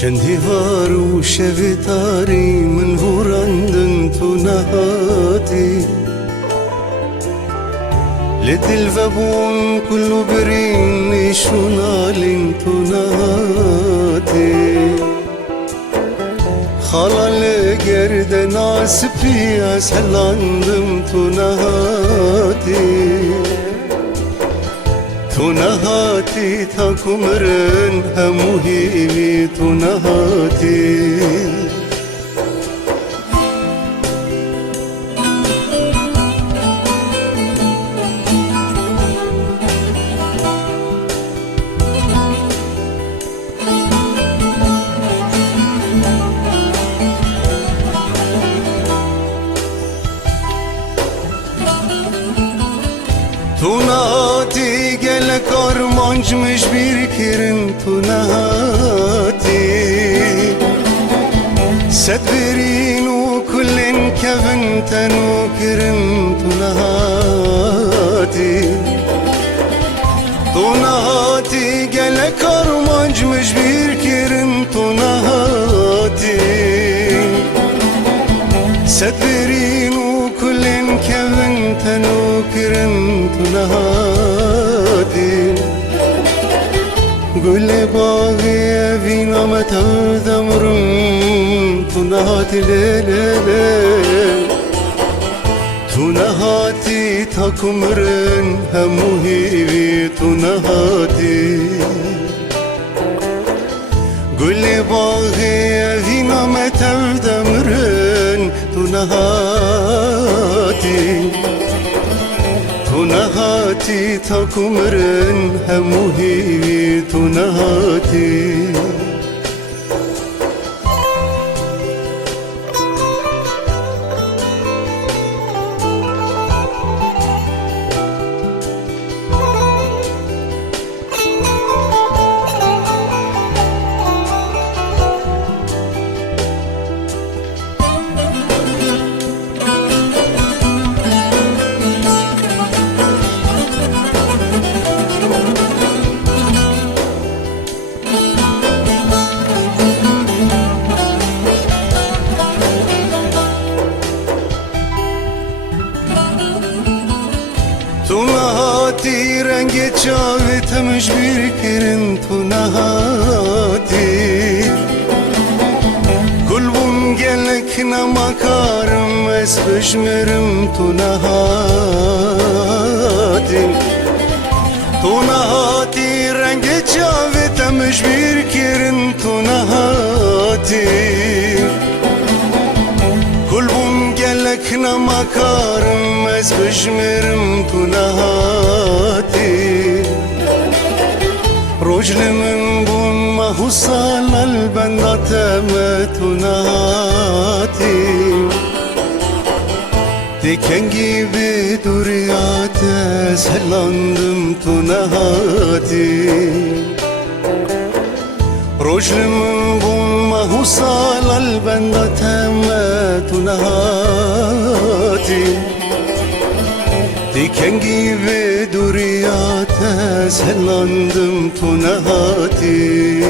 شندیوار و شویتاری من هورندن تو نهاتی لدل وبون كله برين نشونالين تو نهاتی خالال گرد ناسپی از هلاندم تو نهاتی تا کمرن همو هیوی تو نهاتی تو نهاتی گل کارمانجمش بیر کرن تو نهاتی ست برین و کلن کفن تنو کرن تو نهاتی گل کارمانجمش بیر کرن تو نهاتی ست برین و کلن کفن تنو کرن تو نهاتی گل باغی وینامت دمرم تو نهاتی تو نهاتی تا کمرن همو هیوی تو نهاتی گل باغی وینامت دمرن تو نهاتی تا کمرن همو هیوی تو نهاتی تو نهاتی رنگ چاوی تمش بیر کرن تو نهاتی قلبم گلک نمکارم از بشمرم تو نهاتی رنگ چاوی تمش بیر کرن تو نهاتی قلبم گلک نمکارم از بشمرم تو نهاتی رجل من بون مهوسال البنداتم تو نهاتی dikengi bir duriyate selandım tu nehati Rojlimin bulma husal albenda temme tu nehati dikengi bir duriyate selandım tu nehati